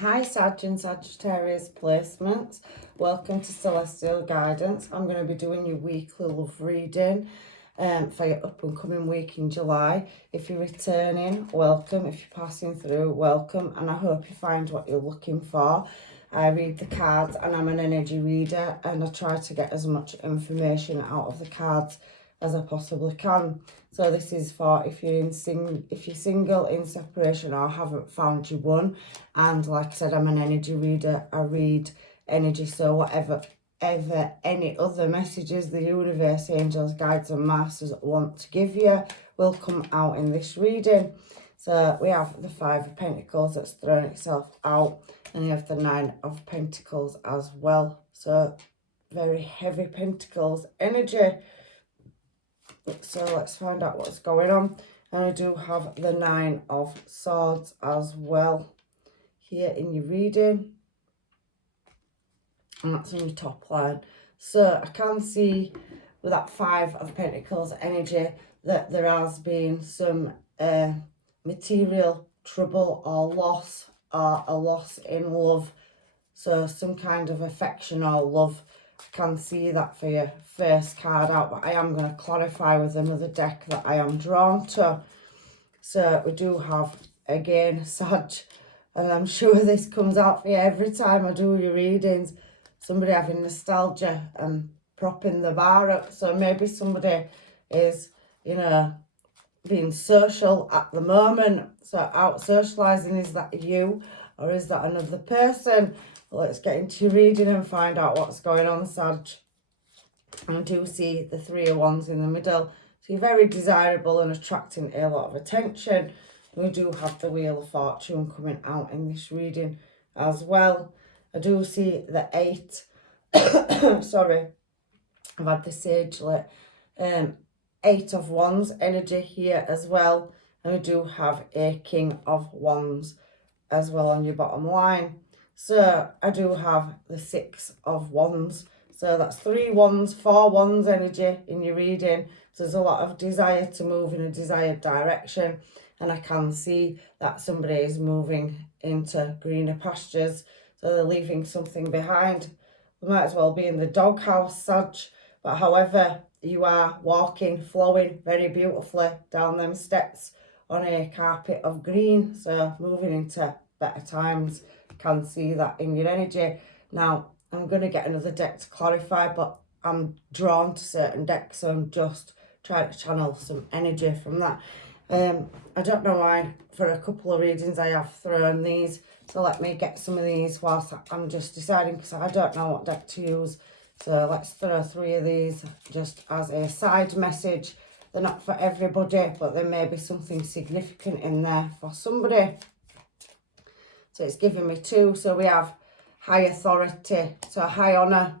Hi Sag and Sagittarius placements. Welcome to Celestial Guidance. I'm going to be doing your weekly love reading for your up and coming week in July. If you're returning, welcome. If you're passing through, welcome. And I hope you find what you're looking for. I read the cards and I'm an energy reader, and I try to get as much information out of the cards as I possibly can. So this is for if you're single, in separation, or haven't found your one. And like I said, I'm an energy reader. I read energy, so whatever any other messages the universe, angels, guides and masters want to give you will come out in this reading. So we have the Five of Pentacles that's thrown itself out, and you have the Nine of Pentacles as well. So very heavy Pentacles energy. So let's find out what's going on. And I do have the Nine of Swords as well here in your reading, and that's in your top line. So I can see with that Five of Pentacles energy that there has been some material trouble or loss, or a loss in love. So some kind of affection or love. I can see that for your first card out, but I am going to clarify with another deck that I am drawn to. So we do have, again, Sag, and I'm sure this comes out for you every time I do your readings, somebody having nostalgia and propping the bar up. So maybe somebody is, being social at the moment. So out socialising, is that you or is that another person? Well, let's get into your reading and find out what's going on, Sag. And I do see the Three of Wands in the middle. So you're very desirable and attracting a lot of attention. We do have the Wheel of Fortune coming out in this reading as well. I do see the Eight. Sorry, I've had the Sage lit. Eight of Wands energy here as well. And we do have a King of Wands as well on your bottom line. So I do have the Six of Wands. So that's 3 wands, 4 wands energy in your reading. So there's a lot of desire to move in a desired direction. And I can see that somebody is moving into greener pastures. So they're leaving something behind. We might as well be in the doghouse, Sag. But however, you are walking, flowing very beautifully down them steps on a carpet of green. So moving into better times. Can see that in your energy. Now, I'm going to get another deck to clarify, but I'm drawn to certain decks, so I'm just trying to channel some energy from that. I don't know why for a couple of readings I have thrown these, so let me get some of these whilst I'm just deciding, because I don't know what deck to use. So let's throw 3 of these just as a side message. They're not for everybody, but there may be something significant in there for somebody. So it's giving me 2. So we have high authority, so high honour,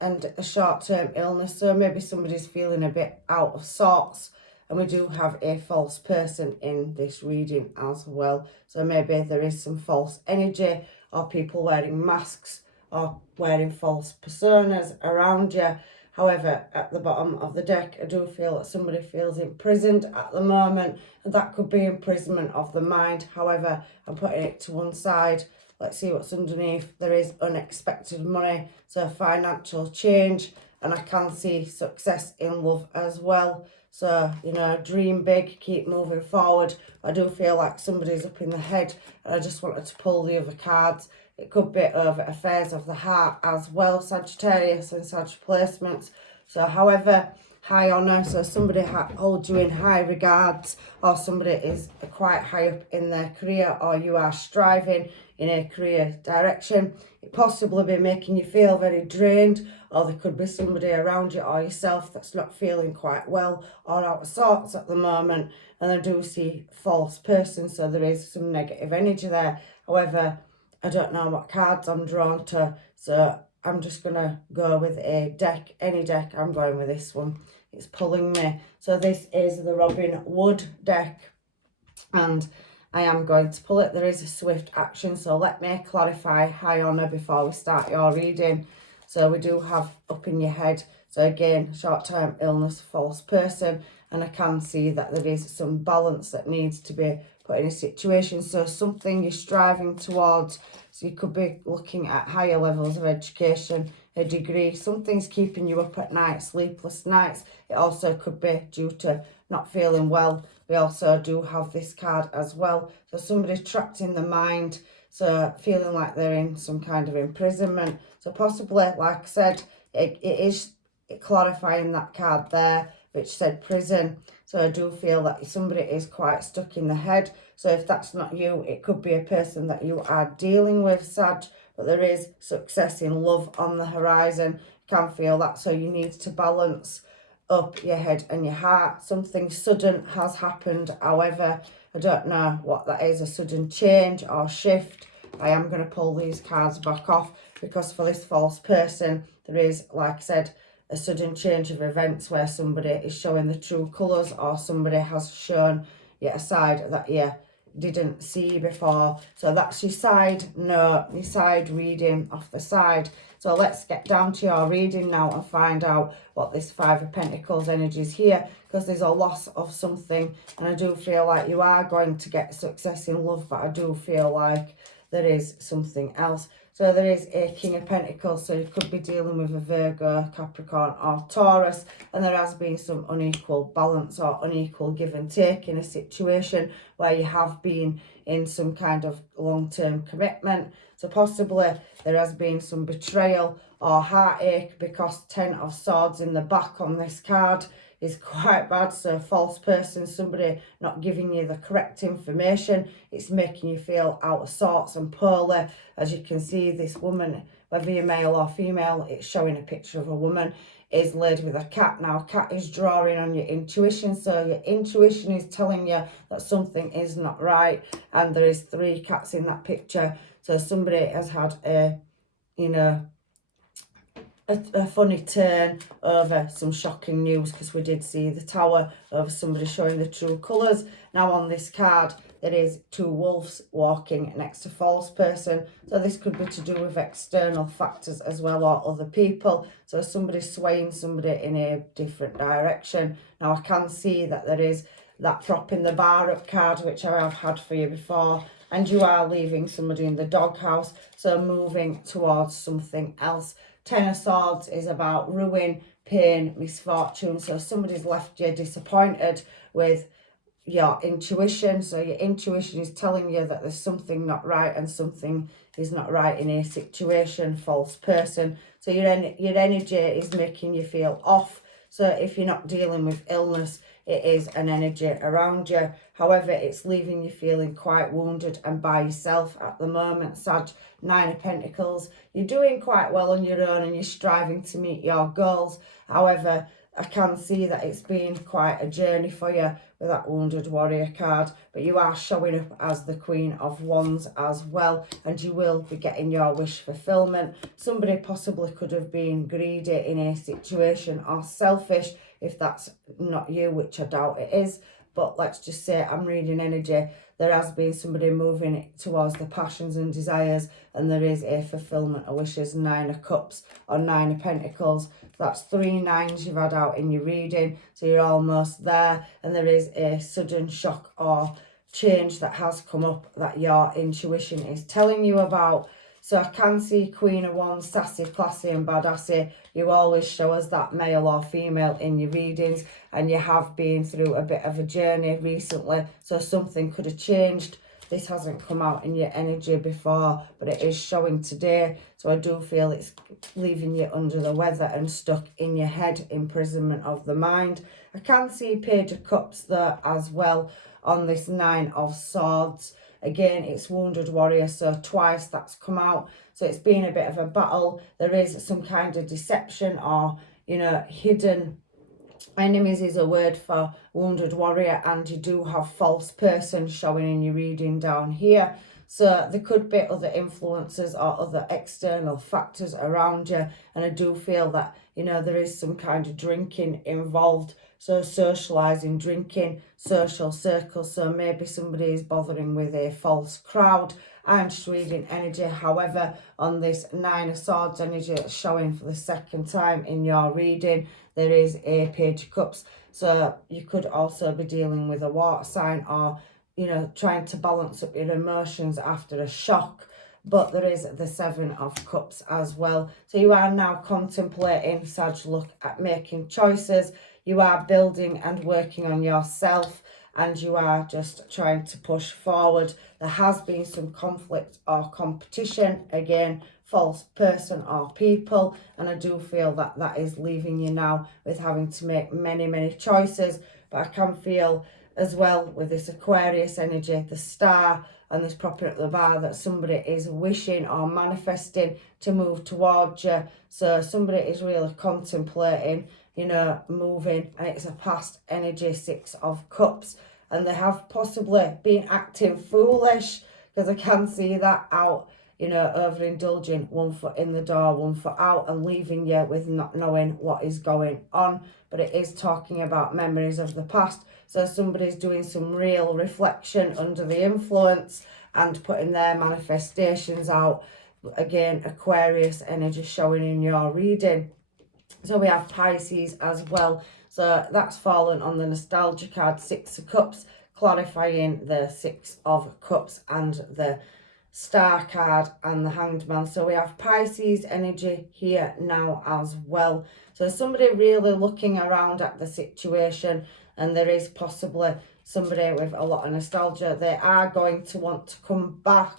and a short-term illness. So maybe somebody's feeling a bit out of sorts. And we do have a false person in this reading as well. So maybe there is some false energy, or people wearing masks or wearing false personas around you. However, at the bottom of the deck, I do feel that somebody feels imprisoned at the moment, and that could be imprisonment of the mind. However, I'm putting it to one side. Let's see what's underneath. There is unexpected money, so financial change, and I can see success in love as well. So, dream big, keep moving forward. I do feel like somebody's up in the head, and I just wanted to pull the other cards. It could be over affairs of the heart as well, Sagittarius and Sag placements. So, however, high honour, so somebody holds you in high regards, or somebody is quite high up in their career, or you are striving in a career direction. It possibly be making you feel very drained, or there could be somebody around you or yourself that's not feeling quite well or out of sorts at the moment. And I do see false person, so there is some negative energy there. However, I don't know what cards I'm drawn to, so I'm just going to go with a deck, any deck. I'm going with this one. It's pulling me. So this is the Robin Wood deck, and I am going to pull it. There is a swift action, so let me clarify high honour before we start your reading. So we do have up in your head, so again, short-term illness, false person, and I can see that there is some balance that needs to be put in a situation. So something you're striving towards. So you could be looking at higher levels of education, a degree. Something's keeping you up at night, sleepless nights. It also could be due to not feeling well. We also do have this card as well. So somebody trapped in the mind, so feeling like they're in some kind of imprisonment. So possibly, like I said, it is clarifying that card there, which said prison. So I do feel that somebody is quite stuck in the head. So if that's not you, it could be a person that you are dealing with, Sag. But there is success in love on the horizon. Can feel that. So you need to balance up your head and your heart. Something sudden has happened. However, I don't know what that is, a sudden change or shift. I am going to pull these cards back off because for this false person, there is, like I said, a sudden change of events where somebody is showing the true colours, or somebody has shown you a side that you didn't see before. So that's your side note, your side reading off the side. So let's get down to your reading now and find out what this Five of Pentacles energy is here, because there's a loss of something, and I do feel like you are going to get success in love, but I do feel like there is something else. So there is a King of Pentacles, so you could be dealing with a Virgo, Capricorn or Taurus, and there has been some unequal balance or unequal give and take in a situation where you have been in some kind of long-term commitment. So possibly there has been some betrayal or heartache, because 10 of Swords in the back on this card is quite bad. So false person, somebody not giving you the correct information. It's making you feel out of sorts and poorly. As you can see, this woman, whether you're male or female, it's showing a picture of a woman, is laid with a cat. Now, cat is drawing on your intuition. So your intuition is telling you that something is not right. And there is 3 cats in that picture. So somebody has had a, you know, a funny turn over some shocking news, because we did see the Tower over somebody showing the true colours. Now on this card, there is 2 wolves walking next to false person. So this could be to do with external factors as well, or other people. So somebody's swaying somebody in a different direction. Now I can see that there is that prop in the bar up card, which I have had for you before. And you are leaving somebody in the doghouse, so moving towards something else. 10 of Swords is about ruin, pain, misfortune. So somebody's left you disappointed with your intuition. So your intuition is telling you that there's something not right and something is not right in a situation, false person. So your energy is making you feel off. So if you're not dealing with illness, it is an energy around you. However, it's leaving you feeling quite wounded and by yourself at the moment, Sag. 9 of Pentacles. You're doing quite well on your own and you're striving to meet your goals. However, I can see that it's been quite a journey for you with that Wounded Warrior card. But you are showing up as the Queen of Wands as well. And you will be getting your wish fulfillment. Somebody possibly could have been greedy in a situation or selfish, if that's not you, which I doubt it is. But let's just say I'm reading energy. There has been somebody moving towards the passions and desires, and there is a fulfillment of wishes. 9 of Cups or 9 of Pentacles. That's 3 9s you've had out in your reading, so you're almost there. And there is a sudden shock or change that has come up that your intuition is telling you about. So I can see Queen of Wands, sassy, classy and badassy. You always show us that male or female in your readings, and you have been through a bit of a journey recently. So something could have changed. This hasn't come out in your energy before, but it is showing today. So I do feel it's leaving you under the weather and stuck in your head, imprisonment of the mind. I can see Page of Cups there as well on this 9 of Swords. Again, it's Wounded Warrior, so twice that's come out. So it's been a bit of a battle. There is some kind of deception or, you know, hidden enemies is a word for Wounded Warrior. And you do have false person showing in your reading down here. So there could be other influences or other external factors around you. And I do feel that, you know, there is some kind of drinking involved. So socialising, drinking, social circles. So maybe somebody is bothering with a false crowd. I'm just reading energy. However, on this 9 of Swords energy that's showing for the second time in your reading, there is a Page of Cups. So you could also be dealing with a water sign or you know, trying to balance up your emotions after a shock. But there is the Seven of Cups as well. So you are now contemplating, Sag, look at making choices. You are building and working on yourself, and you are just trying to push forward. There has been some conflict or competition, again, false person or people, and I do feel that that is leaving you now with having to make many choices. But I can feel as well with this Aquarius energy, the star and this property at the bar, that somebody is wishing or manifesting to move towards you. So somebody is really contemplating, you know, moving, and it's a past energy, Six of Cups, and they have possibly been acting foolish, because I can see that out, you know, overindulging, one foot in the door, one foot out, and leaving you with not knowing what is going on. But it is talking about memories of the past. So somebody's doing some real reflection under the influence and putting their manifestations out. Again, Aquarius energy showing in your reading. So we have Pisces as well. So that's fallen on the nostalgia card, Six of Cups, clarifying the Six of Cups and the Star card and the Hanged Man. So we have Pisces energy here now as well. So somebody really looking around at the situation, and there is possibly somebody with a lot of nostalgia. They are going to want to come back,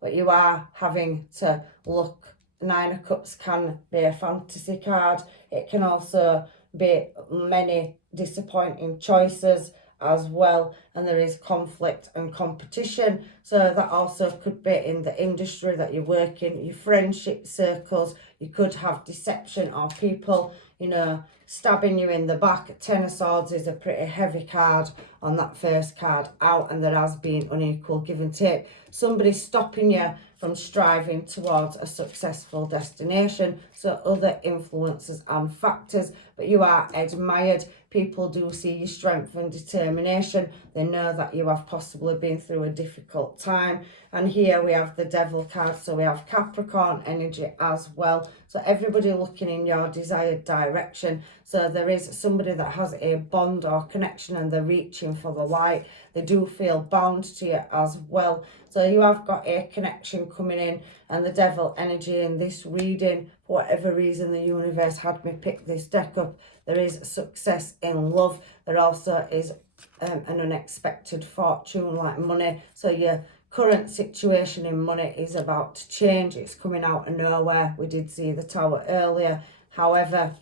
but you are having to look. Nine of Cups can be a fantasy card. It can also be many disappointing choices as well, and there is conflict and competition. So that also could be in the industry that you work in, your friendship circles. You could have deception or people, you know, stabbing you in the back. Ten of Swords is a pretty heavy card on that first card out, and there has been unequal give and take. Somebody stopping you from striving towards a successful destination. So other influences and factors, but you are admired. People do see your strength and determination. They know that you have possibly been through a difficult time. And here we have the Devil card. So we have Capricorn energy as well. So everybody looking in your desired direction. So there is somebody that has a bond or connection, and they're reaching for the light. They do feel bound to you as well. So you have got a connection coming in, and the Devil energy in this reading, for whatever reason the universe had me pick this deck up, there is success in love. There also is an unexpected fortune like money. So your current situation in money is about to change. It's coming out of nowhere. We did see the Tower earlier. However,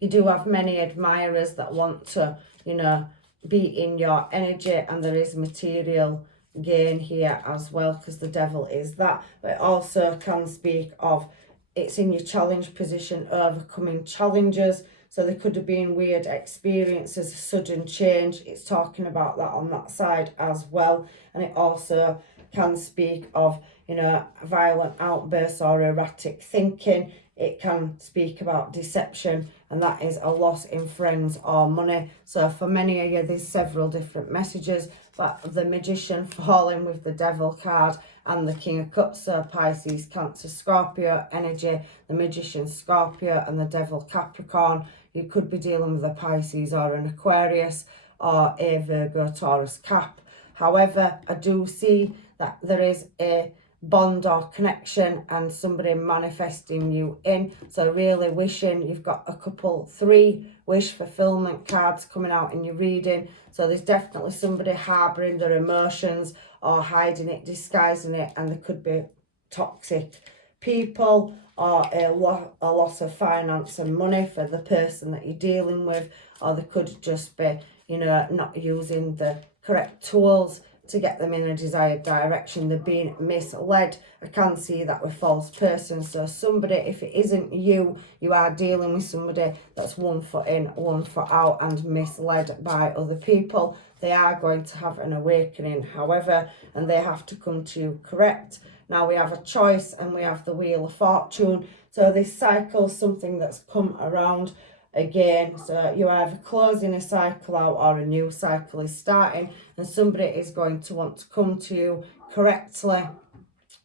you do have many admirers that want to, you know, be in your energy, and there is material gain here as well, because the Devil is that. But it also can speak of it's in your challenge position, overcoming challenges. So there could have been weird experiences, sudden change. It's talking about that on that side as well. And it also can speak of, you know, violent outbursts or erratic thinking. It can speak about deception, and that is a loss in friends or money. So for many of you, there's several different messages, but the Magician falling with the Devil card and the King of Cups, so Pisces, Cancer, Scorpio energy, the Magician Scorpio and the Devil Capricorn. You could be dealing with a Pisces or an Aquarius or a Virgo, Taurus, Cap. However, I do see that there is a bond or connection and somebody manifesting you in. So really wishing. You've got a couple, 3 wish fulfillment cards coming out in your reading. So there's definitely somebody harbouring their emotions or hiding it, disguising it, and there could be toxic people or a loss of finance and money for the person that you're dealing with, or there could just be, you know, not using the correct tools to get them in a desired direction. They're being misled. I can see that with false persons. So somebody, if it isn't you, you are dealing with somebody that's 1 foot in, 1 foot out, and misled by other people. They are going to have an awakening, however, and they have to come to you correct. Now we have a choice, and we have the Wheel of Fortune. So this cycle is something that's come around again. So you're either closing a cycle out or a new cycle is starting, and somebody is going to want to come to you correctly.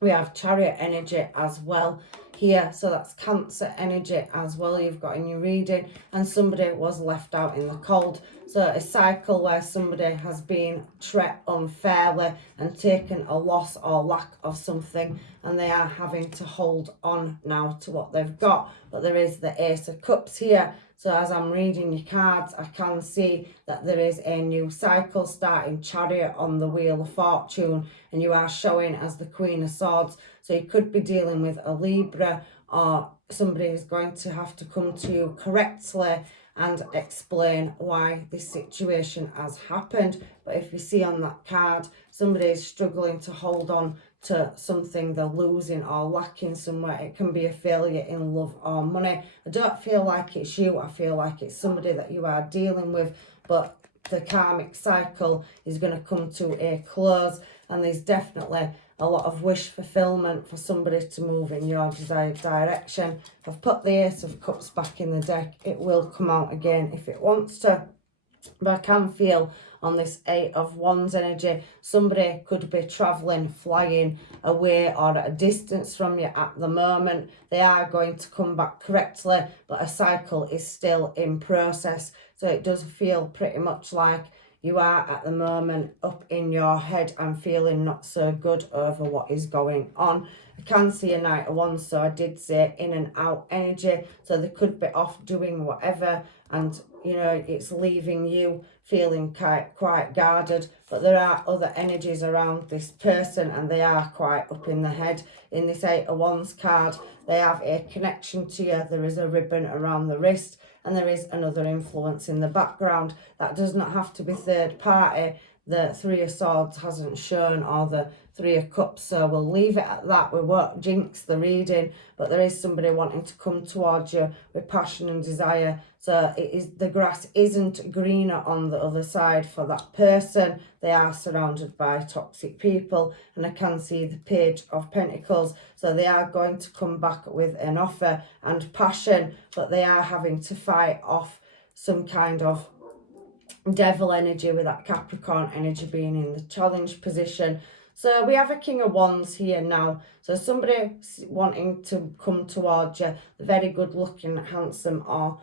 We have Chariot energy as well here, so that's Cancer energy as well you've got in your reading, and somebody was left out in the cold. So a cycle where somebody has been treated unfairly and taken a loss or lack of something, and they are having to hold on now to what they've got. But there is the Ace of Cups here. So as I'm reading your cards, I can see that there is a new cycle starting, Chariot on the Wheel of Fortune, and you are showing as the Queen of Swords. So you could be dealing with a Libra, or somebody is going to have to come to you correctly and explain why this situation has happened. But if you see on that card, somebody is struggling to hold on to something they're losing or lacking somewhere. It can be a failure in love or money. I don't feel like it's you. I feel like it's somebody that you are dealing with, but the karmic cycle is going to come to a close, and there's definitely a lot of wish fulfillment for somebody to move in your desired direction. I've put the Ace of Cups back in the deck. It will come out again if it wants to. But I can feel on this Eight of Wands energy, somebody could be travelling, flying away or at a distance from you at the moment. They are going to come back correctly, but a cycle is still in process. So it does feel pretty much like you are at the moment up in your head and feeling not so good over what is going on. I can see a Knight of Wands, so I did say in and out energy. So they could be off doing whatever, and you know, it's leaving you feeling quite guarded. But there are other energies around this person, and they are quite up in the head. In this Eight of Wands card, they have a connection to you. There is a ribbon around the wrist, and there is another influence in the background. That does not have to be third party. The Three of Swords hasn't shown, or the Three of Cups, so we'll leave it at that. We won't jinx the reading, but there is somebody wanting to come towards you with passion and desire. So it is, the grass isn't greener on the other side for that person. They are surrounded by toxic people, and I can see the Page of Pentacles. So they are going to come back with an offer and passion, but they are having to fight off some kind of devil energy, with that Capricorn energy being in the challenge position. So we have a King of Wands here now. So somebody wanting to come towards you, very good looking, handsome, or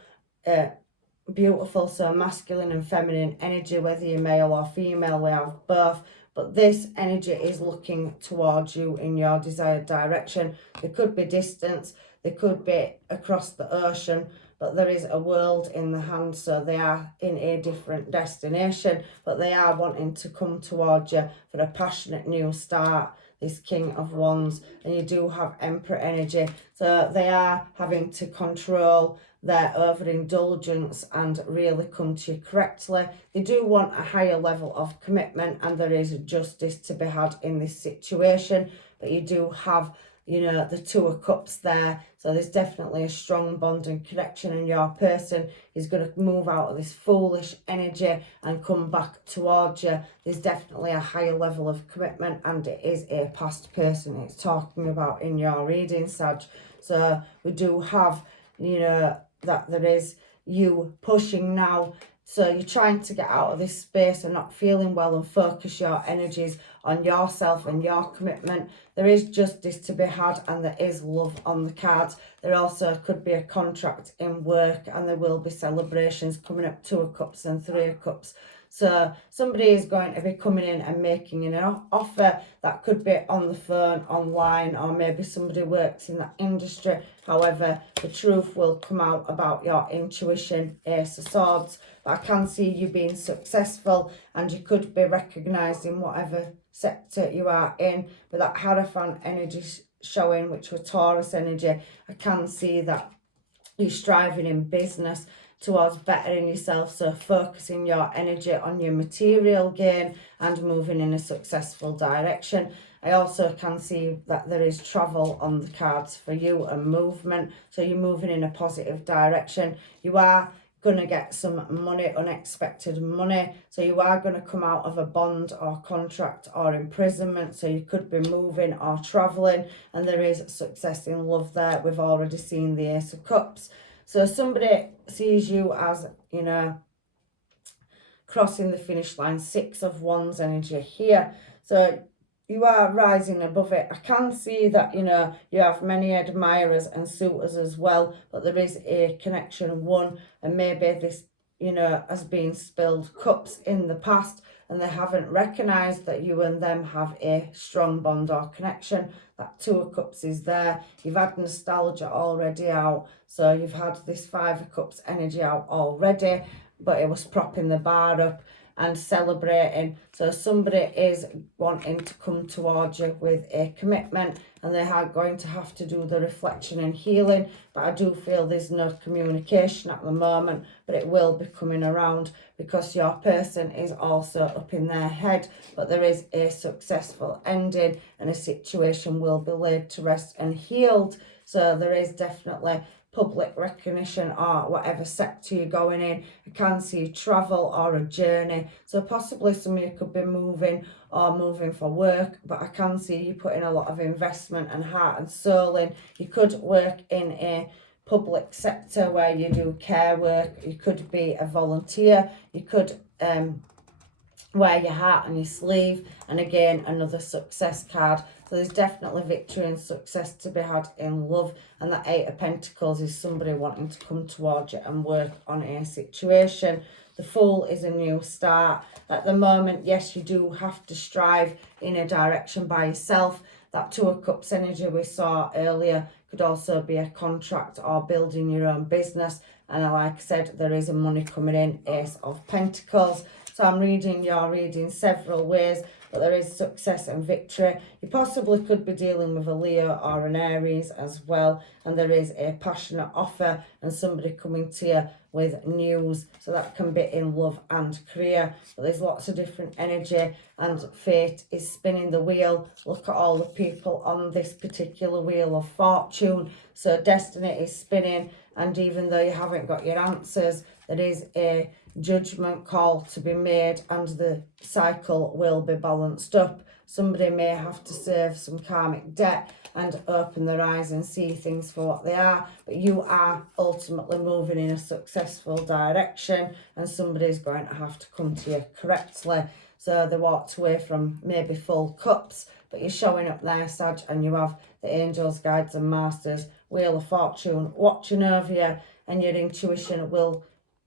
beautiful. So masculine and feminine energy, whether you're male or female, we have both. But this energy is looking towards you in your desired direction. There could be distance, there could be across the ocean, but there is a world in the hand, so they are in a different destination, but they are wanting to come towards you for a passionate new start, this King of Wands. And you do have Emperor energy, so they are having to control their overindulgence and really come to you correctly. They do want a higher level of commitment, and there is justice to be had in this situation, but you do have, you know, the Two of Cups there. So there's definitely a strong bond and connection, and your person is going to move out of this foolish energy and come back towards you. There's definitely a higher level of commitment, and it is a past person it's talking about in your reading, Sag. So we do have, you know, that there is you pushing now. So you're trying to get out of this space and not feeling well, and focus your energies on yourself and your commitment. There is justice to be had, and there is love on the cards. There also could be a contract in work, and there will be celebrations coming up, Two of Cups and Three of Cups. So somebody is going to be coming in and making an offer. That could be on the phone, online, or maybe somebody works in that industry. However, the truth will come out about your intuition, Ace of Swords. But I can see you being successful, and you could be recognised in whatever sector you are in. With that Hierophant energy showing, which was Taurus energy, I can see that you're striving in business towards bettering yourself, so focusing your energy on your material gain and moving in a successful direction. I also can see that there is travel on the cards for you, and movement, so you're moving in a positive direction. You are going to get some money, unexpected money, so you are going to come out of a bond or contract or imprisonment, so you could be moving or traveling, and there is success in love there. We've already seen the Ace of Cups. So somebody sees you as, you know, crossing the finish line, Six of Wands energy here. So you are rising above it. I can see that, you know, you have many admirers and suitors as well, but there is a connection, one, and maybe this, you know, has been spilled cups in the past and they haven't recognised that you and them have a strong bond or connection. That Two of Cups is there. You've had nostalgia already out, so you've had this Five of Cups energy out already, but it was propping the bar up and celebrating. So somebody is wanting to come towards you with a commitment, and they are going to have to do the reflection and healing, but I do feel there's no communication at the moment, but it will be coming around because your person is also up in their head, but there is a successful ending and a situation will be laid to rest and healed. So there is definitely public recognition or whatever sector you're going in. I can see travel or a journey, so possibly somebody could be moving or moving for work, but I can see you putting a lot of investment and heart and soul in. You could work in a public sector where you do care work, you could be a volunteer, you could wear your heart on your sleeve, and again another success card. So there's definitely victory and success to be had in love, and that Eight of Pentacles is somebody wanting to come towards you and work on a situation. The Fool is a new start. At the moment, yes, you do have to strive in a direction by yourself. That Two of Cups energy we saw earlier could also be a contract or building your own business, and like I said, there is a money coming in. Ace of Pentacles. So I'm reading your reading several ways, but there is success and victory. You possibly could be dealing with a Leo or an Aries as well, and there is a passionate offer and somebody coming to you with news. So that can be in love and career, but there's lots of different energy, and fate is spinning the wheel. Look at all the people on this particular wheel of fortune. So destiny is spinning, and even though you haven't got your answers, there is a judgment call to be made and the cycle will be balanced up. Somebody may have to serve some karmic debt and open their eyes and see things for what they are, but you are ultimately moving in a successful direction, and somebody's going to have to come to you correctly. So they walked away from maybe full cups, but you're showing up there, Sag, and you have the angels, guides and masters, Wheel of Fortune watching over you, and your intuition will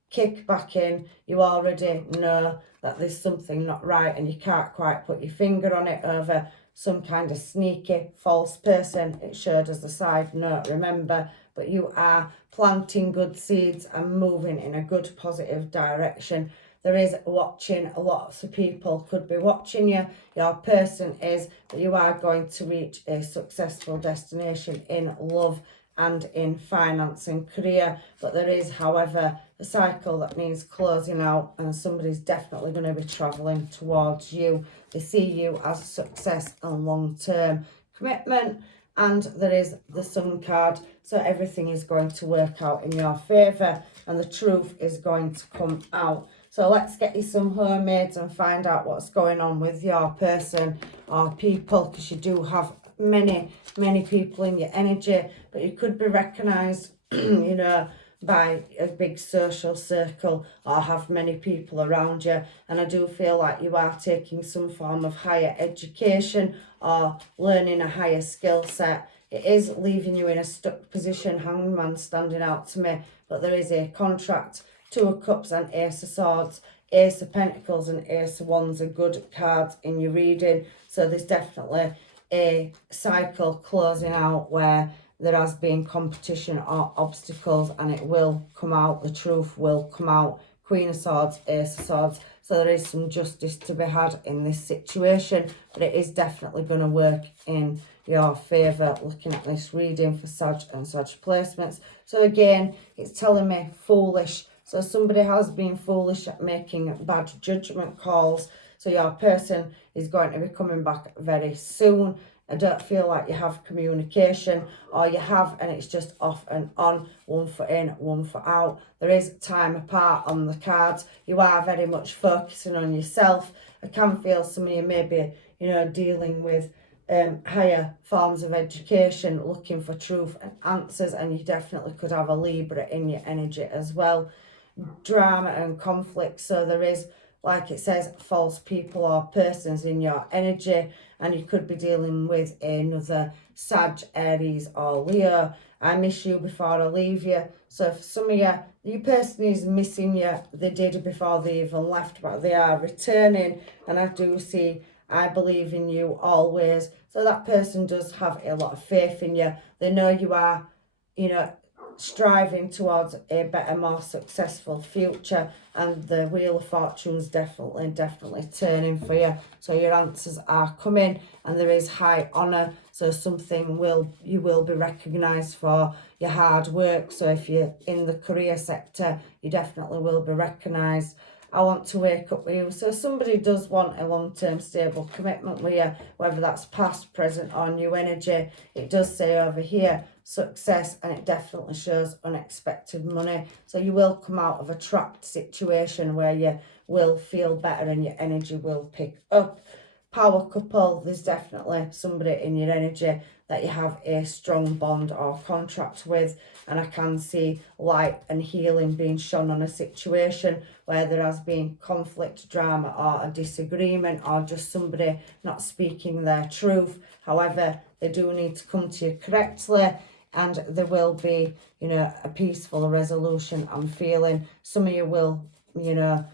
kick back in. You already know that there's something not right and you can't quite put your finger on it over some kind of sneaky false person. It showed as a side note, remember, but you are planting good seeds and moving in a good positive direction. There is watching, lots of people could be watching you, your person is, but you are going to reach a successful destination in love and in finance and career. But there is, however, a cycle that needs closing out, and somebody's definitely going to be travelling towards you. They see you as success and long-term commitment, and there is the Sun card, so everything is going to work out in your favour and the truth is going to come out. So let's get you some homemades and find out what's going on with your person or people, because you do have many people in your energy, but you could be recognised you know, by a big social circle or have many people around you. And I do feel like you are taking some form of higher education or learning a higher skill set. It is leaving you in a stuck position. Hangman standing out to me, but there is a contract. Two of Cups and Ace of Swords. Ace of Pentacles and Ace of Wands are good cards in your reading, so there's definitely a cycle closing out where there has been competition or obstacles, and it will come out, the truth will come out. Queen of Swords, Ace of Swords, so there is some justice to be had in this situation, but it is definitely going to work in your favour looking at this reading for Sag and Sag placements. So again, it's telling me foolish, so somebody has been foolish at making bad judgment calls. So your person is going to be coming back very soon. I don't feel like you have communication, or you have and it's just off and on, one foot in, one foot out. There is time apart on the cards. You are very much focusing on yourself. I can feel some of you may be, you know, dealing with higher forms of education, looking for truth and answers, and you definitely could have a Libra in your energy as well. Drama and conflict, so there is like it says, false people or persons in your energy, and you could be dealing with another Sag, Aries or Leo. I miss you before I leave you. So for some of you, your person is missing you. They did before they even left, but they are returning. And I do see, I believe in you always. So that person does have a lot of faith in you. They know you are, you know, striving towards a better, more successful future, and the Wheel of Fortune's definitely turning for you. So your answers are coming, and there is high honour. So you will be recognised for your hard work. So if you're in the career sector, you definitely will be recognised. I want to wake up with you. So somebody does want a long-term stable commitment with you, whether that's past, present or new energy. It does say over here success, and it definitely shows unexpected money. So you will come out of a trapped situation where you will feel better and your energy will pick up. Power couple, there's definitely somebody in your energy that you have a strong bond or contract with, and I can see light and healing being shone on a situation where there has been conflict, drama or a disagreement, or just somebody not speaking their truth. However, they do need to come to you correctly, and there will be, you know, a peaceful resolution. I'm feeling some of you will, you know,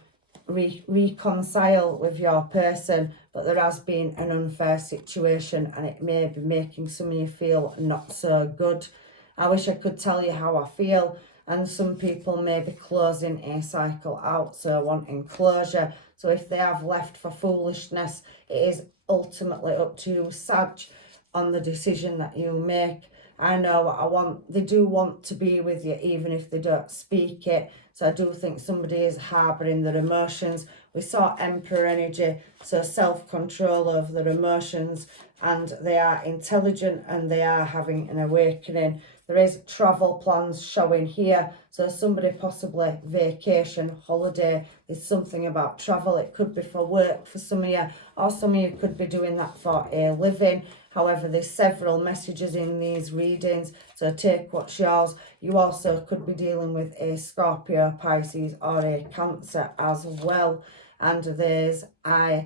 reconcile with your person, but there has been an unfair situation and it may be making some of you feel not so good. I wish I could tell you how I feel, and some people may be closing a cycle out, so wanting closure. So if they have left for foolishness, it is ultimately up to you, Sag, on the decision that you make. I know what I want. They do want to be with you even if they don't speak it. So I do think somebody is harbouring their emotions. We saw Emperor energy, so self-control over their emotions, and they are intelligent and they are having an awakening. There is travel plans showing here, so somebody possibly vacation, holiday. There's something about travel. It could be for work for some of you, or some of you could be doing that for a living. However, there's several messages in these readings, so take what's yours. You also could be dealing with a Scorpio, Pisces or a Cancer as well. And there's, are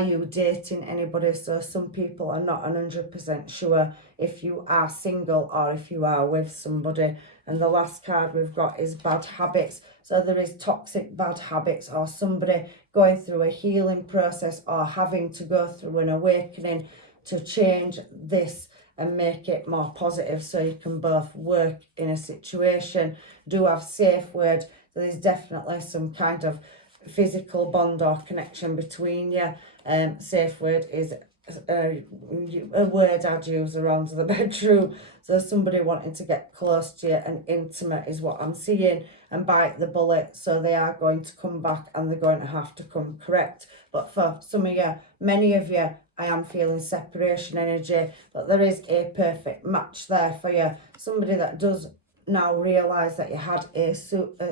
you dating anybody? So some people are not 100% sure if you are single or if you are with somebody. And the last card we've got is bad habits. So there is toxic bad habits, or somebody going through a healing process or having to go through an awakening to change this and make it more positive, so you can both work in a situation. Do have safe word. So there's definitely some kind of physical bond or connection between you. Safe word is a word I'd use around the bedroom. So somebody wanting to get close to you and intimate is what I'm seeing, and bite the bullet. So they are going to come back and they're going to have to come correct. But for some of you, many of you, I am feeling separation energy, but there is a perfect match there for you. Somebody that does now realise that you had a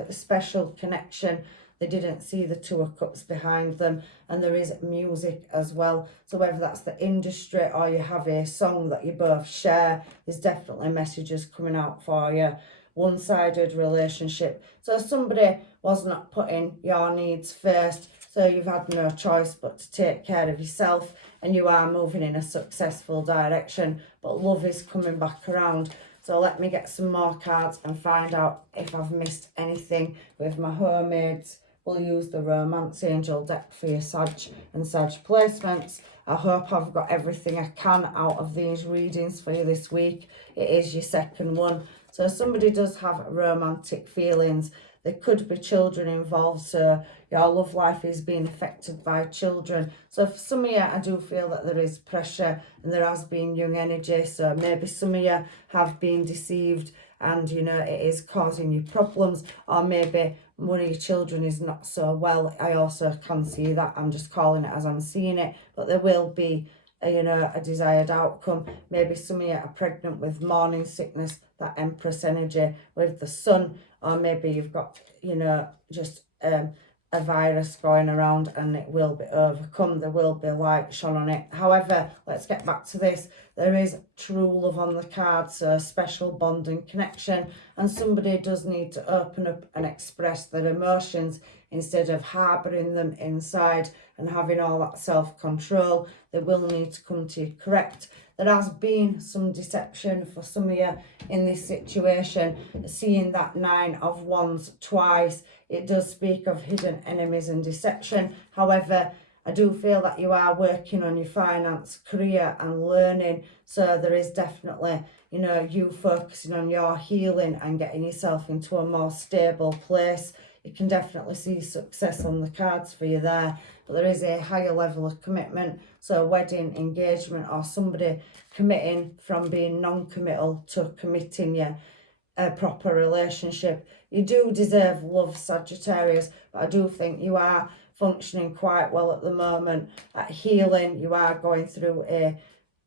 special connection. They didn't see the Two of Cups behind them, and there is music as well. So whether that's the industry or you have a song that you both share, there's definitely messages coming out for you. One-sided relationship. So somebody was not putting your needs first, so you've had no choice but to take care of yourself, and you are moving in a successful direction, but love is coming back around. So let me get some more cards and find out if I've missed anything with my homemades. We'll use the Romance Angel deck for your Sag and Sag placements. I hope I've got everything I can out of these readings for you this week. It is your second one. So somebody does have romantic feelings. There could be children involved, so your love life is being affected by children. So for some of you, I do feel that there is pressure and there has been young energy. So maybe some of you have been deceived and, you know, it is causing you problems. Or maybe one of your children is not so well. I also can see that. I'm just calling it as I'm seeing it. But there will be a desired outcome. Maybe some of you are pregnant with morning sickness, that Empress energy with the sun, or maybe you've got, just a virus going around and it will be overcome. There will be light shone on it. However, let's get back to this. There is true love on the card, so a special bond and connection, and somebody does need to open up and express their emotions instead of harbouring them inside and having all that self-control. They will need to come to you correct. There has been some deception for some of you in this situation. Seeing that 9 of Wands twice, it does speak of hidden enemies and deception. However, I do feel that you are working on your finance, career and learning. So there is definitely, you know, you focusing on your healing and getting yourself into a more stable place. You can definitely see success on the cards for you there. But there is a higher level of commitment. So wedding, engagement, or somebody committing from being non-committal to committing you a proper relationship. You do deserve love, Sagittarius, but I do think you are functioning quite well at the moment at healing. You are going through a,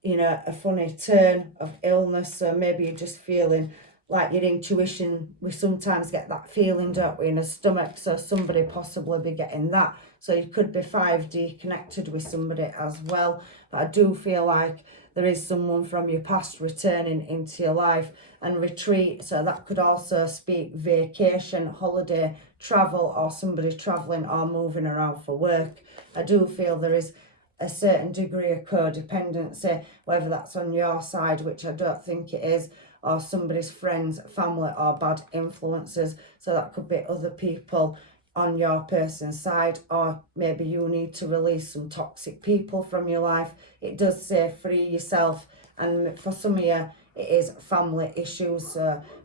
you know, a funny turn of illness, so maybe you're just feeling like your intuition. We sometimes get that feeling, don't we, in a stomach, so somebody possibly be getting that. So you could be 5D connected with somebody as well, but I do feel like there is someone from your past returning into your life and retreat. So that could also speak vacation, holiday, travel, or somebody travelling or moving around for work. I do feel there is a certain degree of codependency, whether that's on your side, which I don't think it is, or somebody's friends, family, or bad influences. So that could be other people on your person's side, or maybe you need to release some toxic people from your life. It does say free yourself, and for some of you it is family issues,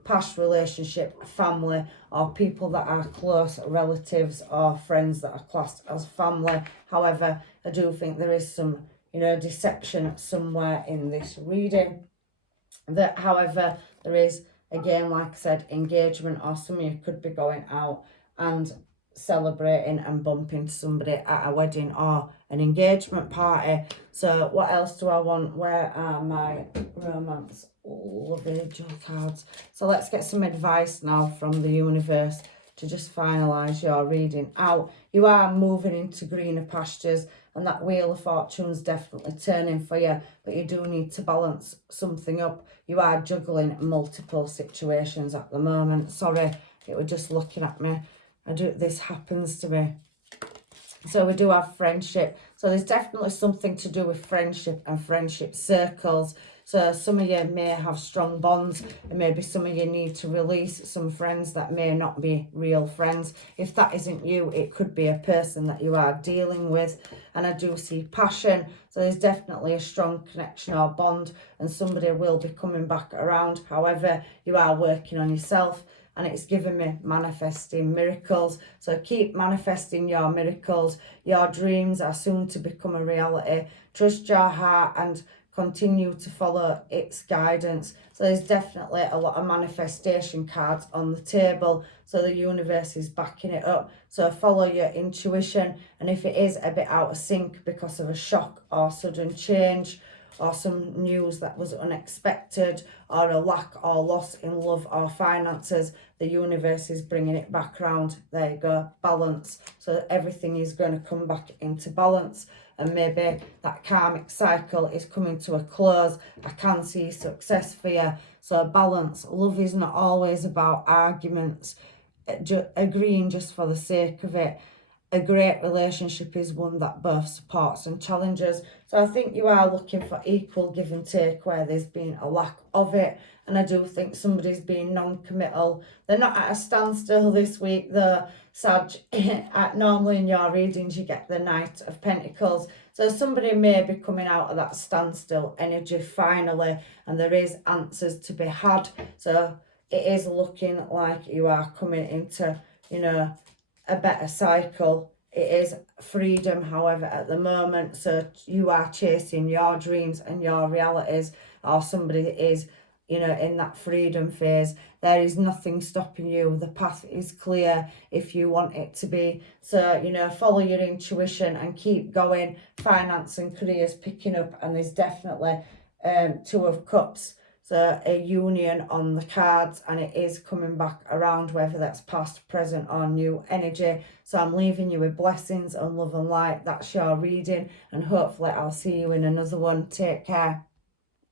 past relationship, family, or people that are close relatives or friends that are classed as family. However, I do think there is some, you know, deception somewhere in this reading. That, however, there is, again, like I said, engagement, or some of you could be going out and celebrating and bumping to somebody at a wedding or an engagement party. So what else do I want? Where are my romance love angel cards? So let's get some advice now from the universe to just finalize your reading out. You are moving into greener pastures, and that wheel of fortune's definitely turning for you, but you do need to balance something up. You are juggling multiple situations at the moment. Sorry, it was just looking at me. This happens to me. So we do have friendship. So there's definitely something to do with friendship and friendship circles. So some of you may have strong bonds, and maybe some of you need to release some friends that may not be real friends. If that isn't you, it could be a person that you are dealing with. And I do see passion. So there's definitely a strong connection or bond, and somebody will be coming back around. However, you are working on yourself. And it's given me manifesting miracles. So keep manifesting your miracles. Your dreams are soon to become a reality. Trust your heart and continue to follow its guidance. So there's definitely a lot of manifestation cards on the table. So the universe is backing it up. So follow your intuition. And if it is a bit out of sync because of a shock or sudden change, or some news that was unexpected, or a lack or loss in love or finances, the universe is bringing it back round. There you go, balance. So everything is going to come back into balance, and maybe that karmic cycle is coming to a close. I can see success for you. So balance. Love is not always about arguments, agreeing just for the sake of it. A great relationship is one that both supports and challenges. So I think you are looking for equal give and take where there's been a lack of it. And I do think somebody's being non-committal. They're not at a standstill this week though, Sag. Normally in your readings you get the Knight of Pentacles. So somebody may be coming out of that standstill energy finally, and there is answers to be had. So it is looking like you are coming into, you know, a better cycle. It is freedom, however, at the moment. So you are chasing your dreams and your realities, or somebody is, you know, in that freedom phase. There is nothing stopping you. The path is clear if you want it to be. So, you know, follow your intuition and keep going. Finance and careers picking up, and there's definitely 2 of Cups. So a union on the cards, and it is coming back around, whether that's past, present or new energy. So I'm leaving you with blessings and love and light. That's your reading, and hopefully I'll see you in another one. Take care.